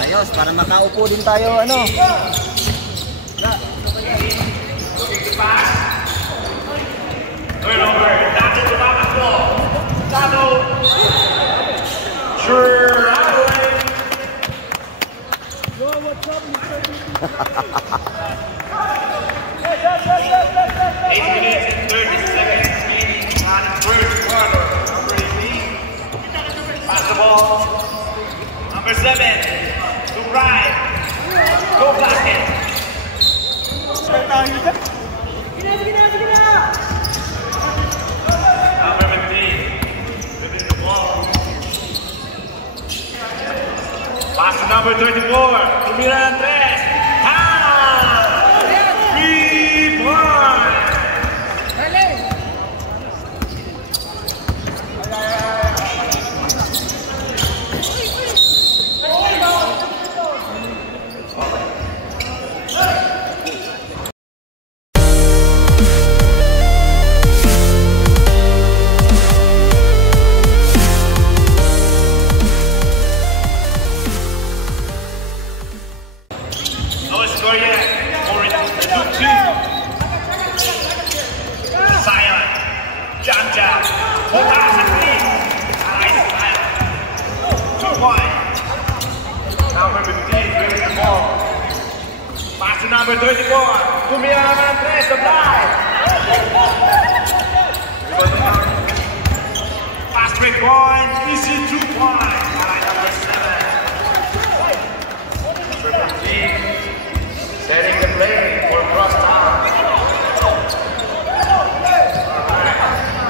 Ayos, para makaupo din tayo, ano. Turnover, Dato tumatakbo. Dato. Sure. 8 minutes and 30 seconds remaining on the first quarter. Number 18. Pass the ball. Number 7. To right. Go basket. Number 15. Within the ball. Pass to number 34. Tumira ng 3. Number 34, Tumira ng 3, supply! Fast break point, easy 2 point by number 7. Number 15, setting the play for cross town. Alright,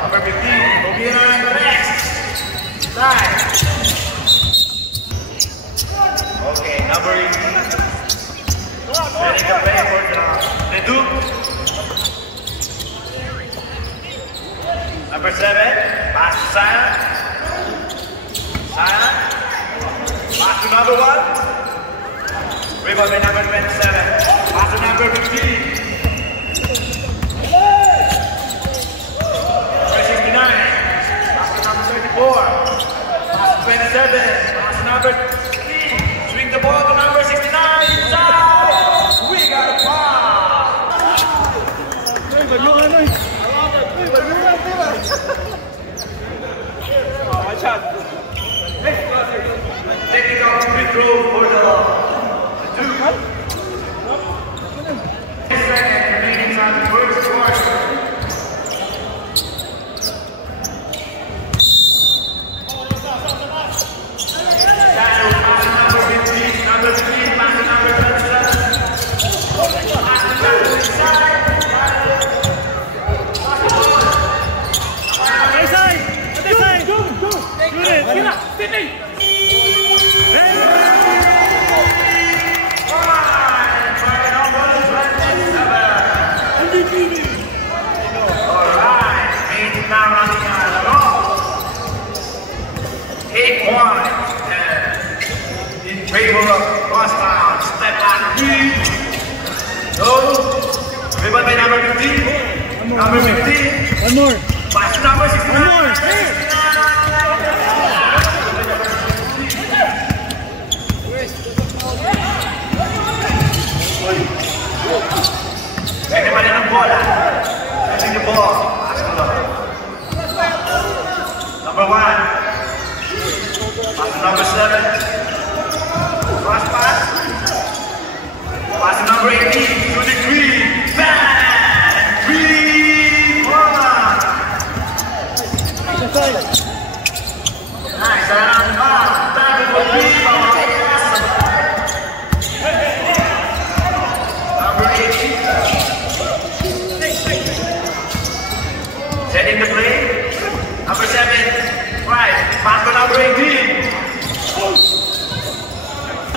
number 15, Tumira ng 3, side. Okay, number 18. Setting the play for the Duke. Number 7, pass to Sion. Sion. Pass to number 1. Rebound by number 27. Pass to number 15. Number 69. Pass to number 34. Pass to 27. Pass to number 16. Swing the ball to number 69. Inside. We got a foul! Technical free throw for the Duke. 10 seconds remaining on the first quarter. Number 15, number 15, number 27. Rebound by number 15. Number 15. One more. Pass to number 69. One more. Pwede ba ng bola? Passing the ball. Number 1. Pass to number 7. Cross pass. Pass to number 18. To the green. Bang! Green! Bola! Nice. Around the ball. Time for green. Setting the play. Number 7. Right. Pass to number 18.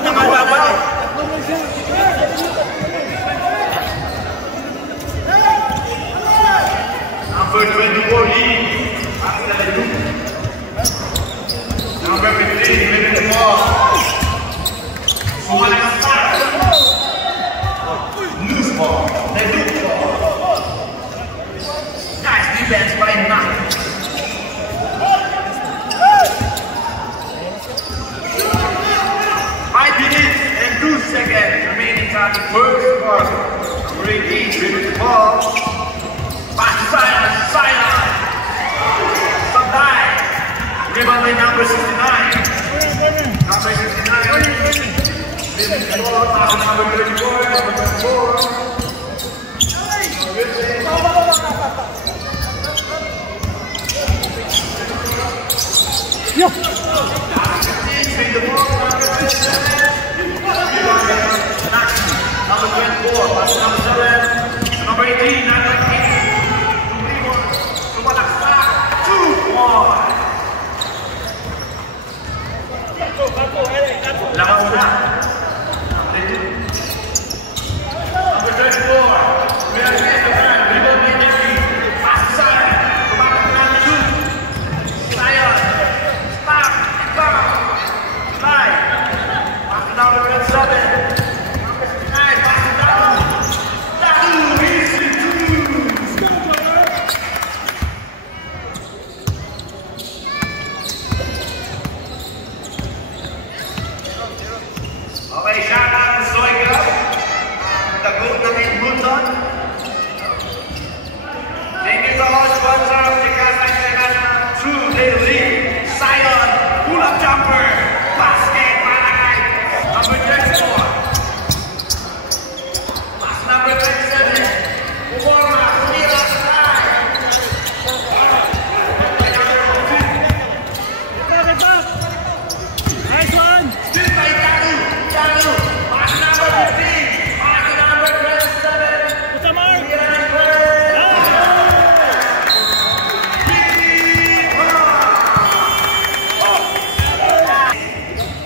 Number 1. Number 24. Number 15. Living the ball. Loose ball. They do ball. Nice defense by Knight. start the first quarter. Number 18, dribbling the ball. Pass to Zion. Supply. Rebound by number 69. Number 69. Dribbling the ball. Pass to number 34. Number 24. Yo! Number 24, number 7, number 18, number 8, sumalaksak, 2-1. Lakas na. Number 34, okay, shout out to Zoika, the group ng Edmonton. Thank you to all sponsors of the Kazakhstan True Daily, Zion, pull-up jumper, basket, Malakay, number 34. Pass number 27, Umorma, Kumira, Sakay. Nice one! Still by Talu. Pass number 15, pass number 27. What's the mark?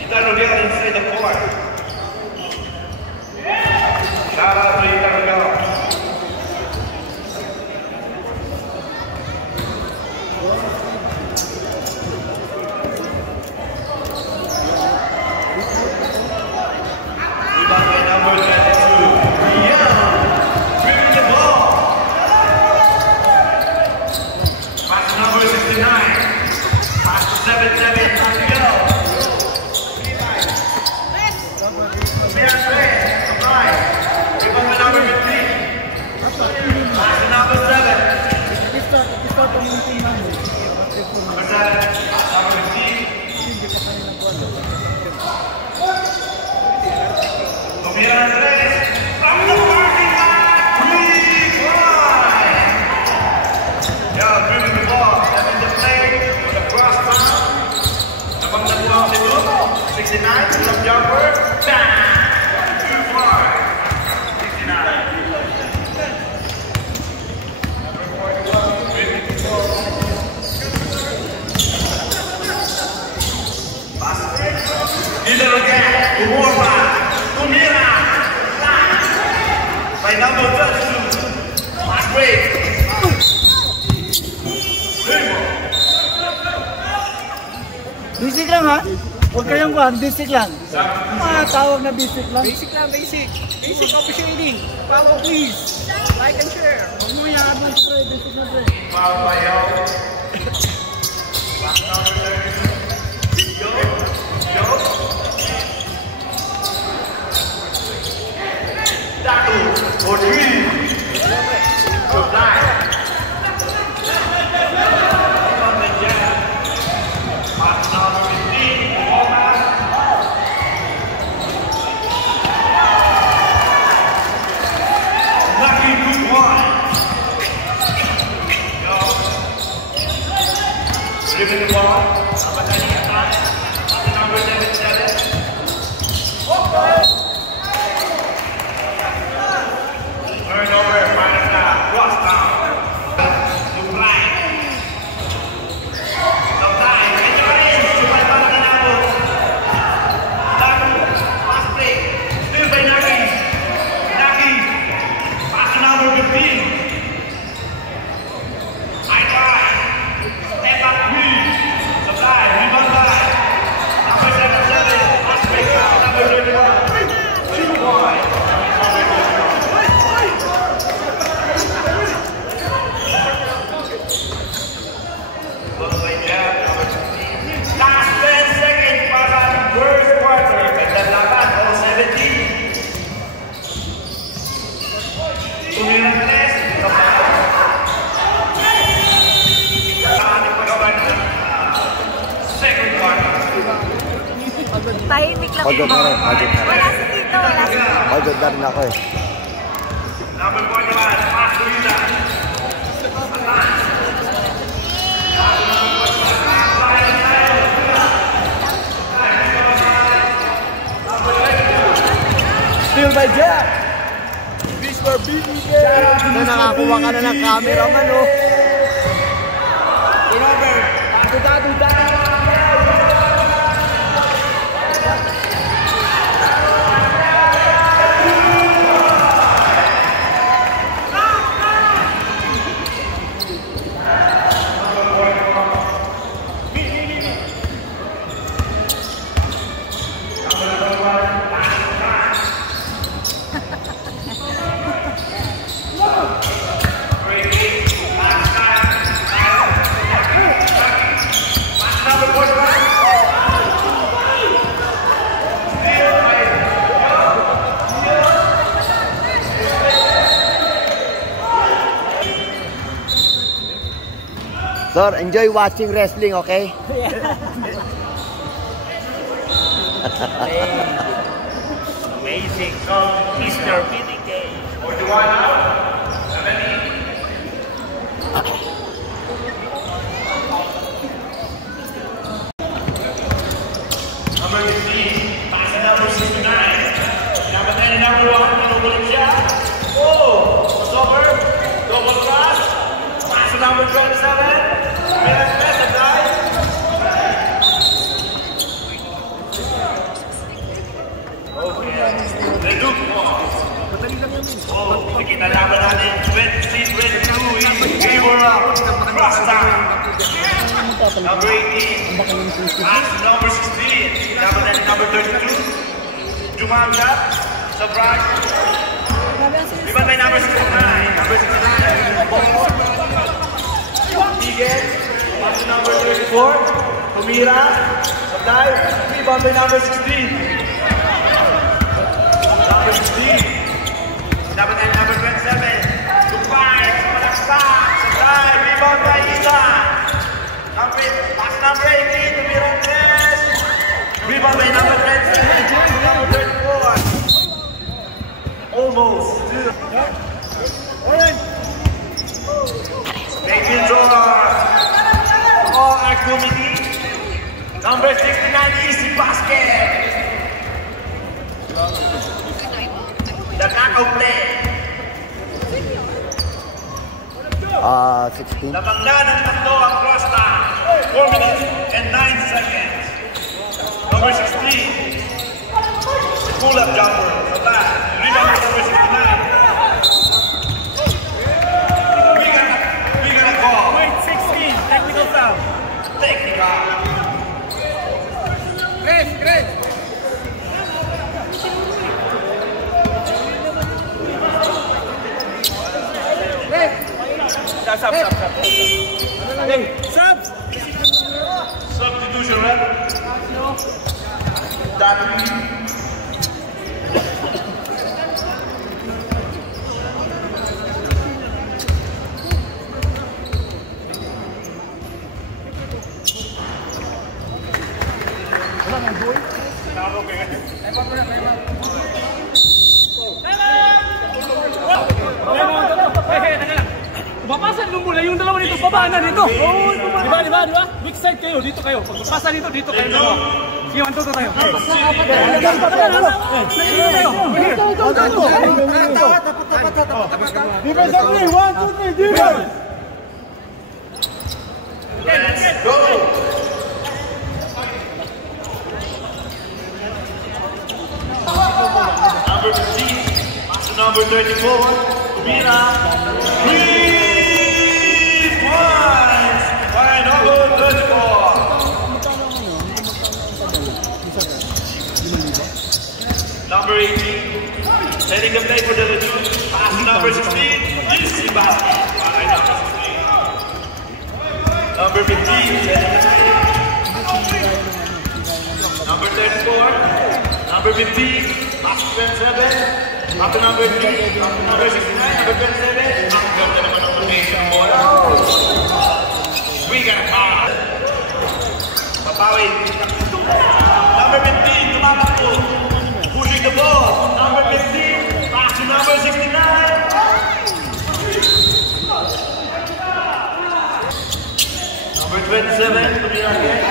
Italo Real inside the court. Shout out to Italo Real. Rebound by number 22. Yeah. Dribbling the ball. Pass number 69. Pass to 7-7. Miguel. Rebound by number 15. Pass to number 7. Number 7. Pass number 15. Tumira Andres. From the parking lot. 3-1. Yeah, dribbling the ball. Having the play for the cross pass. Abang nabuang si Luke. 69. Pull-up jumper. Bang! 2-4. 69. Little again, Umorma, Tumira, by number 32, last break. Basic lang ha? Huwag kayong kuhan, basic lang. Tawag na basic lang. Basic lang, basic. Basic officiating. Follow please. Like and share. Huwag mo yan, mas pre, basic na pre. Foul by Yo. Last number 32. Yo. Tackle for 3. Good night. On the jab. Pass number 15. Lucky good one. Go. Dribbling the ball. Tahimik lang. Pagod na rin, pagod na rin. Wala si Tito, wala si Tito. Pagod na rin ako eh. Number 41, pass to Ida. Still by Jack. Mr. BBK. Na nakakuha ka na ng cameraman oh. Turnover. Dado. Sir, enjoy watching wrestling, okay? Amazing. So, Mr. BBK. 41 out. 70. Number 15, pass to number 69. Number 10 and number 1, double shot. Oh, it's over. Double cross. Pass to number 27. Best of guys. Okay. They do. Oh, kita laban natin 20-22. Game up. Cross time. Number 18. Pass to number 16. Number 10, number 32. Jumanga. Surprise. Iban may number 69. Number 69. Miguel. Pass to number 34. Humira. Supply. Rebound by number 16. Number 16. Number 10, number 27. Goodbye. Malaksak. Supply. Rebound by Isa. Pass number 18. Humira. Rebound by number 27. Number 34. Almost. Thank you, George. All our committee. Number 69, Easy Basket. The knockout play. 16. Nabangga ng tatlo ang cross time. 4 minutes and 9 seconds. Number 16. Pull-up jumper. Rebound number 69. We got a call. Wait, 16. Technical foul. Technical. Chris. Stop. Hey, sub. Substitution, right? That Papasan mo mula yung dalawa dito, baba na dito. Diba? Big side kayo, dito kayo. Pagpasa dito kayo. Sige, 1-2 tayo. Defense of 3, 1, 2, 3, defense! let's go. Number 15, pass to number 34, Mira. 3 points by number 34. Number 18, setting the play for the Leduc. Pass to number 16, Easy Basket by number 16. Number 15, setting the play. Number 34, number 15, pass to 27, up to number 3, up to number 69, number 27, up to number 8. We got a foul. Papawi. 27, tumira again.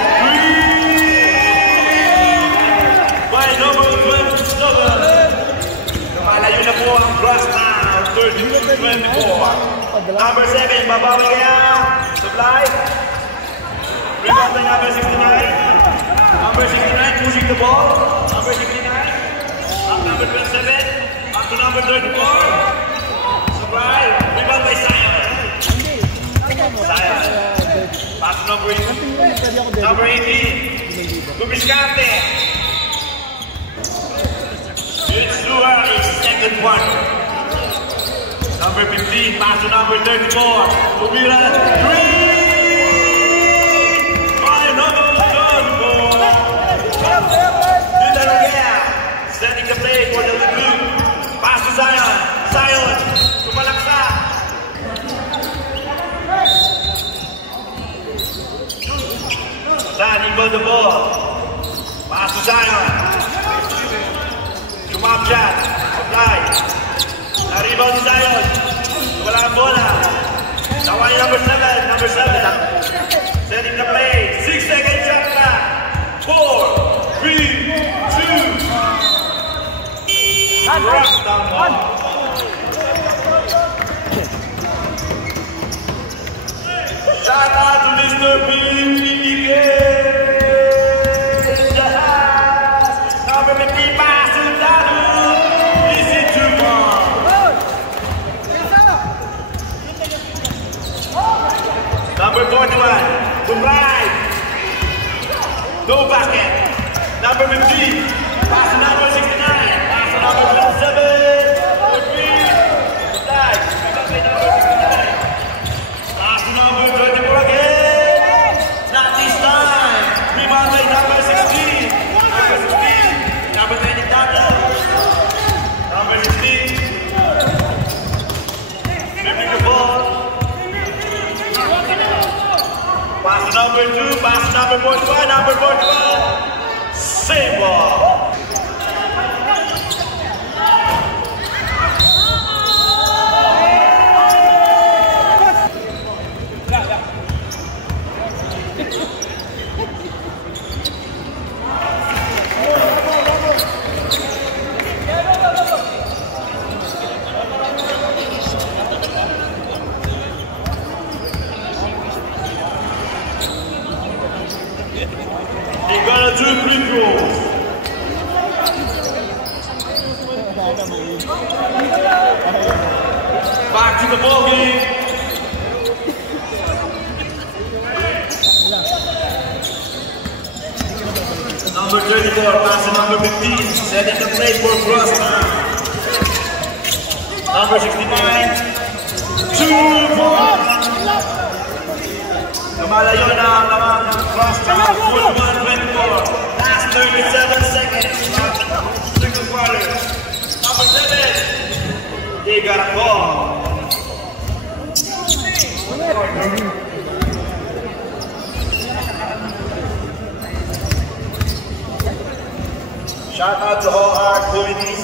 3 by number 27. Lumalayo na po ang cross now, 30-24. Number 7, babawi kaya. Supply. Rebound by number 69. Number 69 pushing the ball. Number 69. Up number 27. Up to number 34. Supply. Rebound by Zion. Zion. Pass to number 18. Number 18. Kumiskante. It's too early. Second quarter. Number 15. Pass to number 34. Tumira. 3. Setting the play for the blue. Pass to Zion. Zion. Tumalaksa. Zion equal the ball. Pass to Zion. Jumap shot. Apply. Na-rebound si Zion. Wala ang bola. Nawa ni number 7. Number 7. Setting the play. 6 seconds shot clock. 4, 3, 2. Rock down one. Shout out to Mr. BPK. Number 50 pass to Dadu. Easy to one. Number 41 to right. No basket. Number 15 pass to number 69. Number 27, number 3, flag, number 69. Pass to number 24 again. Not this time. Rebound by number 16. Number 16. Number 20 double. Number 16. Flipping the ball. Pass to number 2. Pass to number 41. Number 41. Same ball. Two free throws. Back to the ball game. Number 34, pass to number 15, setting the play for cross now. Number 69, 2 points. Lumalayo na ang laman ng cross now, 41-24. Last 37 seconds. Second quarter. Number 7, they got a ball. Shout out to all our communities.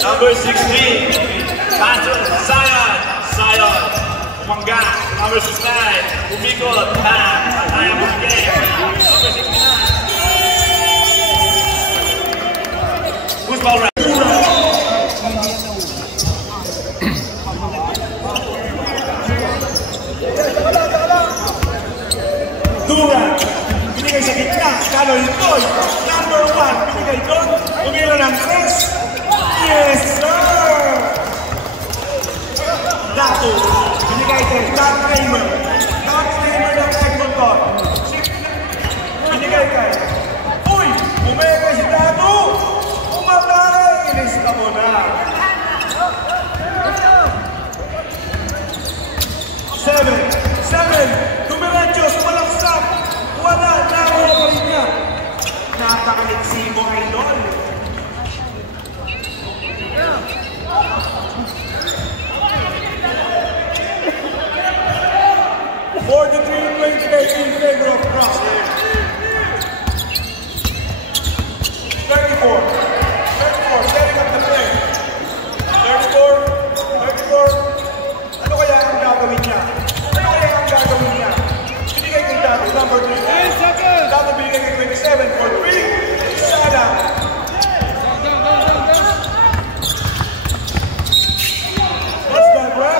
Number 16, pass to Zion. Zion, Mangga. Number 69, Umikot. Ayaw mo game. Number 69. Who's ball right? Durant, binigay sa gitna. Kaloy Toy, number 1, binigay doon. Umilo ng 3. Yes, sir! Dato, binigay kay Doug Kramer. Doug Kramer ng Edmonton. Binigay kay. Uy! Umega si Dato! Umatay! Inis ka mo na! number 3. 10 seconds. Dapat binigay kay 27 for 3. Sada. What's that, Brad?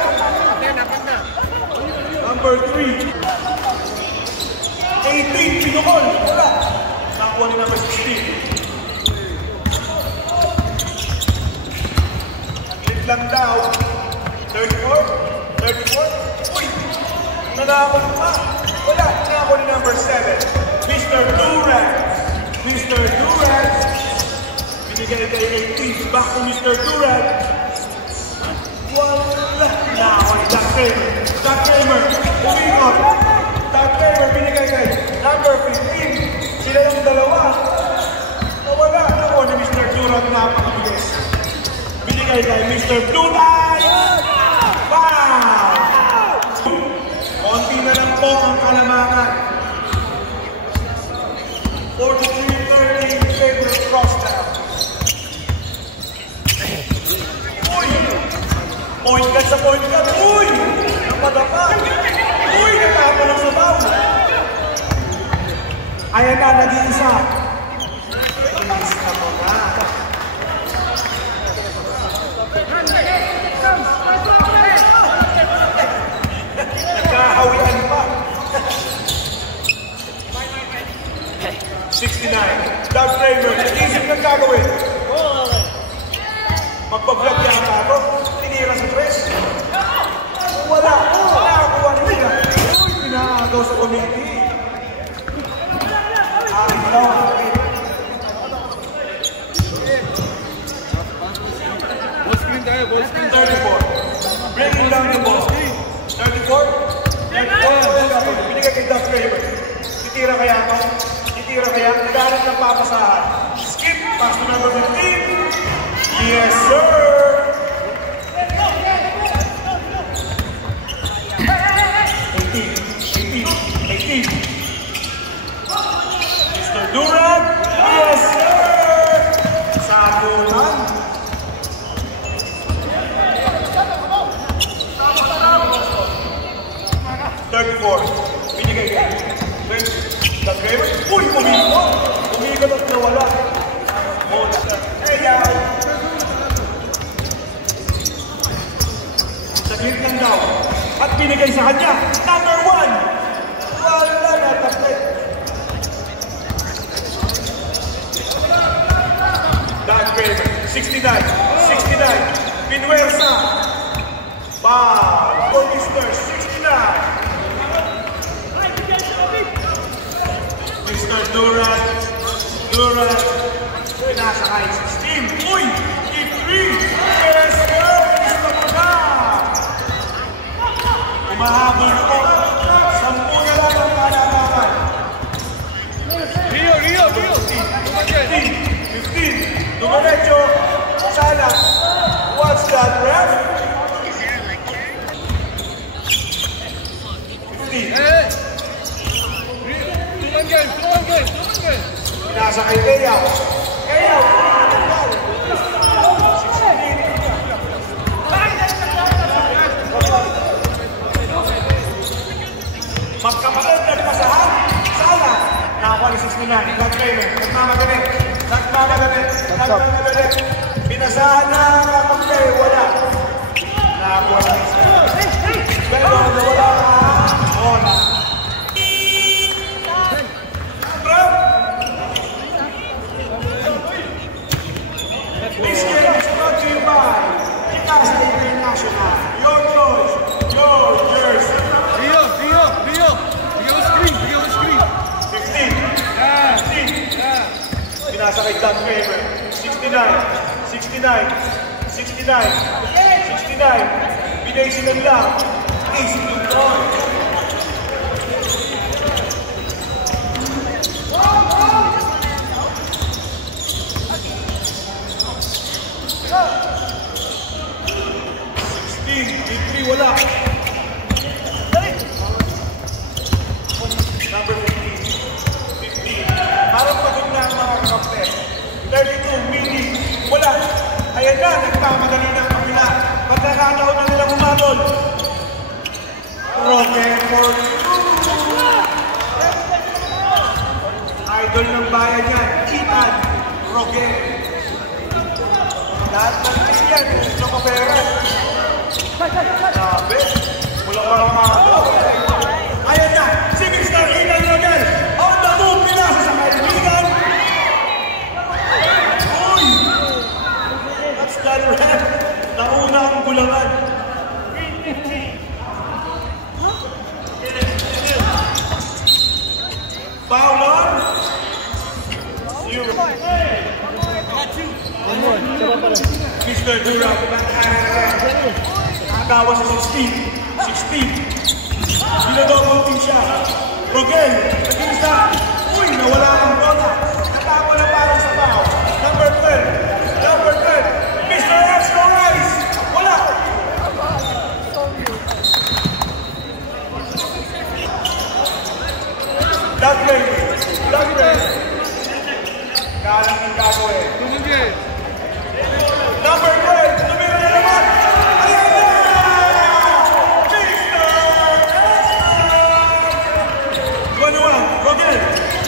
Number 3. 18, pinukol. Wala. Nakuha ni number 16. Lit lang daw. 34. 34. Uy! Nanakot pa. Wala. Nakuha ni number 7. Mr. Durant. Mr. Durant. Binigay kay 18. Back to Mr. Durant. Wala. Nakuha ni Jack Kramer. Jack Kramer. Umikot. Jack Kramer binigay kay number 15. Sila lang dalawa. Nawala. Nakuha ni Mr. Durant. Napakabilis. Binigay kay Mr. Blue Light. Wow! Konti na lang po ang kalamangan. 43-30 in favor of Crosstown. Uy! Point guard sa point guard. Uy! Napadapa. Uy! Natapa ng sabaw. Ayan na, nag-iisa. Inis na mo na. Nagkahawian pa. 69. Doug Kramer, nag-isip ng gagawin. Magpa-vlog yata ako. Tinira sa press. Wala. Nakakuha nila. Uy, pinaagaw sa committee. Aring lang. Ball screen tayo, ball screen. 34. Breaking down the ball. 34. 34. Binigay kay Doug Kramer. Titira kaya ako. Titira kaya. Naghanap ng papasahan. Skip. Pass to number 15. Yes, sir. 18. Mr. Durant. Yes, sir. Sagutan. 34. Binigay ka. Doug Kramer. Uy, umikot. Umikot at nawala. Kaya. Saglit lang daw. At binigay sa kanya. Number 1. Wala na tapit. Doug Kramer. 69. Pinuwersa. Ball. For Mr. 69. Mr. Durant, nasa height 16. Uy! Keep 3! Yes, sir! Gusto mo na! Umahabol po. 10 na lang ang kalamangan. Rio! 15. Dumaretso. Salas. What's that, ref? 15. Tulang game. Pinasa kay Kayaw. Magkapatid, nagpasahan. Sala. Nakakuha ni 69. Doug Kramer. Nagmamagalit. Pinasahan na kapagpay. Wala. Nakakuha ni 69. Pero wala ka. Wala. This game is brought to you by Casa International. Your choice, your jersey. Rio! Bigyan ko screen. 15. Pinasa kay Doug Kramer. 69. Pinaysinan lang. Easy to draw. Wala. Number 15. Parang pagod na ang mga kapter. 32, mini. Wala. Ayan na, nagkamadali ng kapila. Pagkakataon na nilang umabol. Rocket for nagbayad yan. Ethan Rogel. Lahat ng list yan. Gusto ko pera. Sabi. Wala ka lang ako. Ayan na. Sige, star Ethan Rogel. On the move. Pinasa sa kaibigan. Uy! That's that red. Nauna ang gulangan. Foul on. Mr. Durant, nakakawa sa 16. Dinadouble team siya. Rogel, naging isa. Uy, nawala ang bola. Natapa na para sa foul. Number 12. Mr. Esco Rice. Wala. Dudley. Kalang ng gagawin. Number 12, tumira na naman. Ayan na! Mr.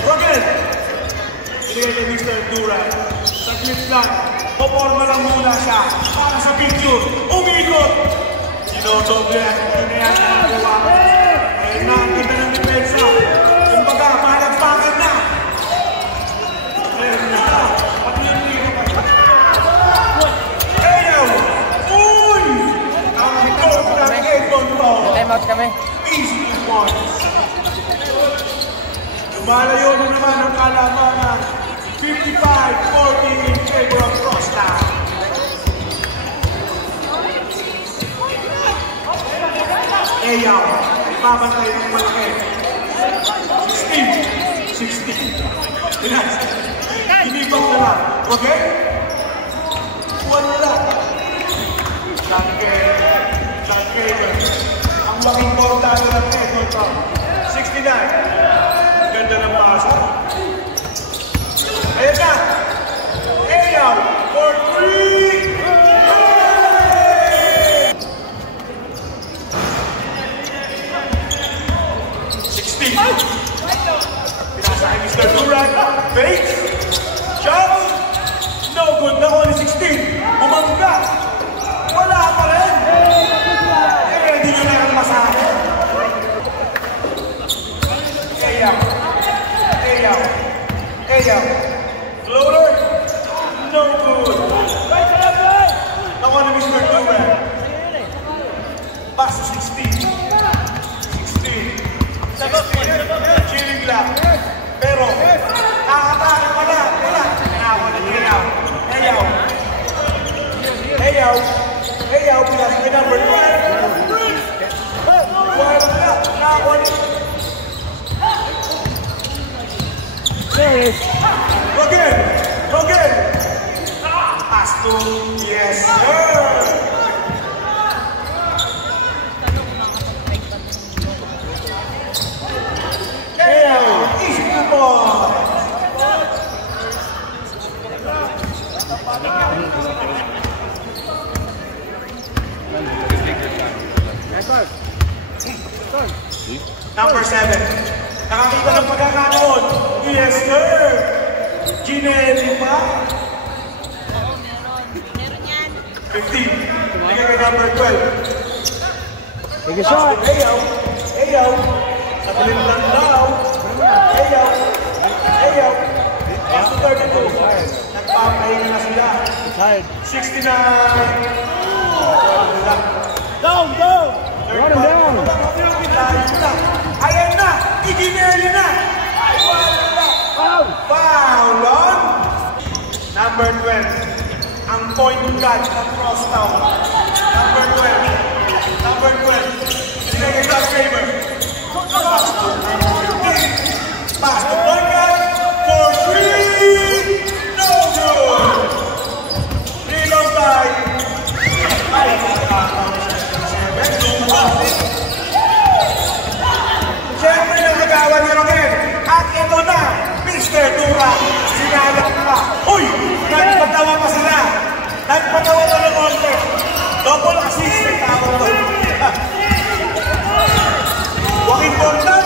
Rogel. Binigay kay Mr. Durant. Saglit lang. Poporma lang muna siya. Para sa picture. Umikot. Dinodoble ang kinayang nagawa. Ayun na ang ganda ng depensa. Kumbaga, malagpakan na. Ayun na. Time out kami. Easy points. Lumalayo na naman ang kalamangan. 55-40 in favor of Crosstown. Ayaw. Babantay ng malaki. 16. Relax. Inibang na lang. Okay? Kuwan na lang. Ang laking portado ng ito. 69. Ganda ng pasa. Ayan na. Ayaw. For 3. 16. Pinasa kay Mr. Durant. Fake. Shot. No good na only 16. Bumangga. Wala pa rin. Hindi nyo na ang masahe. Ayaw. Floater. No good. Nakuha na Mr. Durant. Pass to 16. 16. Chilling lang. Pero, nakatake pa na. Wala. Nakuha na Ayaw, pinas may number 5. Rogel. Pass to, yes sir. Ayaw, easy to ball. Number 7. Nakakita ng pagkakataon. Yes, sir. Ginelli pa. 15. Bigay kay number 12. Take a shot. Ayaw. Sa talim lang daw. Ayaw. Pass to 32. Nagpapahinga na sila. 69. Down. Run him down. Ayan na! Iginelli na! Foul on! Number 12. Ang point guard ng Crosstown. Number 12. Sinigay sa favor. Pass to point guard for 3. No good! Reload time. Siyempre nagagawa ni Rogel. At ito na, Mr. Durant. Sinalak pa. Uy! Nagpatawa pa sila. Nagpatawa pa ng konti. Double assist. Huwag importante.